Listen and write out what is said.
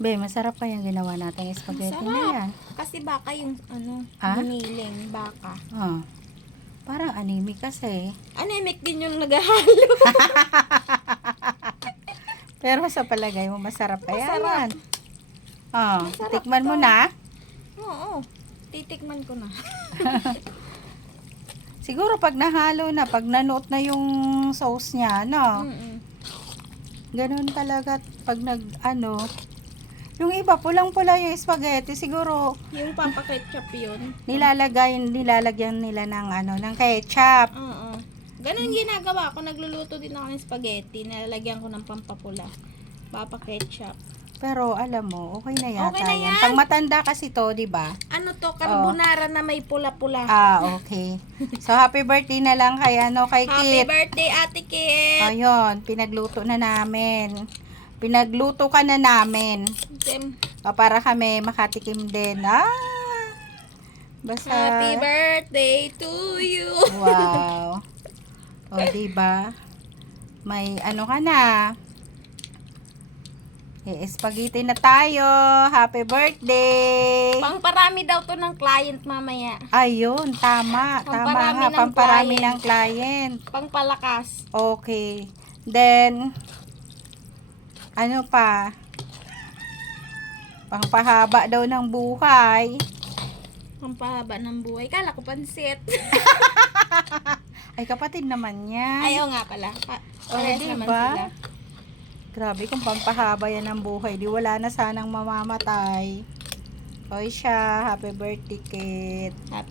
Be, masarap pa yung ginawa natin spaghetti na Masarap. yan. Kasi baka yung giniling baka. Oh, parang anemic kasi. Anemic din yung naghahalo. Pero sa palagay mo, masarap kaya Masarap. yan. Oh, Masarap tikman mo to. na. Oo. Titikman ko na. Siguro pag nahalo na, pag nanuot na yung sauce niya, no? Ganun talaga pag yung iba pulang-pula yung spaghetti, siguro Yung papaketchup yun. nilalagyan nila ng ketchup. Oo. Ganun ginagawa ko. Nagluluto din ako ng spaghetti. Nilalagyan ko ng pampapula. Papaketchup. Pero alam mo, okay na yata Okay na yan. yan. Pang matanda kasi to, 'di ba? Ano to? Carbonara na may pula-pula. Okay. So happy birthday na lang kay kay Happy Kit. birthday, Ate Kit! Ayun, pinagluto na namin. Pinagluto ka na namin. Para kami makatikim din. Basta Happy birthday to you! wow. O, diba? May ka na. Spaghetti na tayo. Happy birthday. Pangparami daw to ng client mamaya. Ayun, tama. Pamparami Tama nga, ng pamparami client. ng client. Pangpalakas. Okay. Then, ano pa? Pangpahaba daw ng buhay. Pampahaba ng buhay. Kala ko pansit. Ay, kapatid naman yan. Ayaw nga pala. Parehas naman diba? sila. Grabe, kung pampahaba yan ng buhay, di wala na sanang mamamatay. Oy siya, happy birthday, Kit. Happy